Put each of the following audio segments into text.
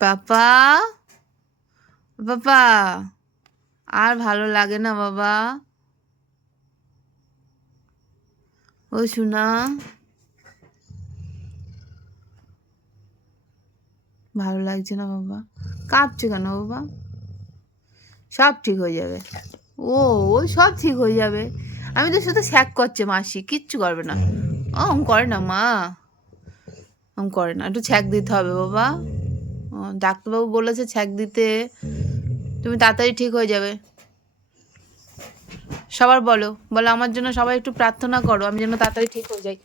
পাপা পাপা আর ভালো লাগে না বাবা। ও শোনা ভালো লাগছে না বাবা। কাঁপছে কেন বাবা? সব ঠিক হয়ে যাবে। ও ও সব ঠিক হয়ে যাবে। আমি তো শুধু স্যাক করছে মাসি, কিচ্ছু করবে না। ও করে না মা। করে না, একটু ছ্যাক দিতে হবে বাবা। ডাক্তারবাবু বলেছে ছ্যাক দিতে। তুমি তাড়াতাড়ি ঠিক হয়ে যাবে। সবার বলো বলো আমার জন্য সবাই একটু প্রার্থনা করো আমি যেন তাড়াতাড়ি ঠিক হয়ে যাই।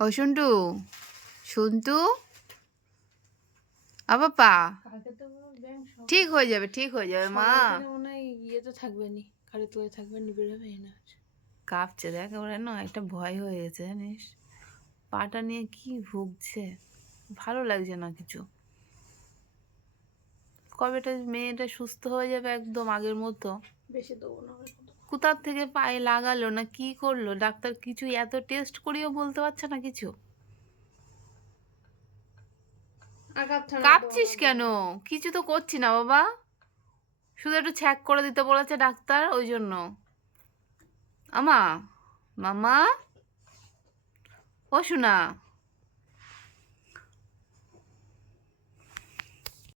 ও শুনটু? শুনতু ব্যাংক সব ঠিক হয়ে যাবে ঠিক হয়ে যাবে মা। ইয়ে তো থাকবে নি খালি তোলে থাকবে নি বেরোবে না কাঁপছে দেখ ওরা না একটা ভয় হয়ে গেছে জানিস? পাটা নিয়ে কি ভুগছে। ভালো লাগছে না কিছু। কবেটা মেয়েটা সুস্থ হয়ে যাবে একদম আগের মতো। বেশি দেবো না কোথার থেকে পায়ে লাগালো না কি করল? ডাক্তার কিছু এত টেস্ট করিও বলতে পারছে না কিছু। কাঁপছিস কেন? কিছু তো করছি না বাবা। শুধু একটু ছ্যাক করে দিতে বলেছে ডাক্তার ওই জন্য। আমা মামা। ও শোনা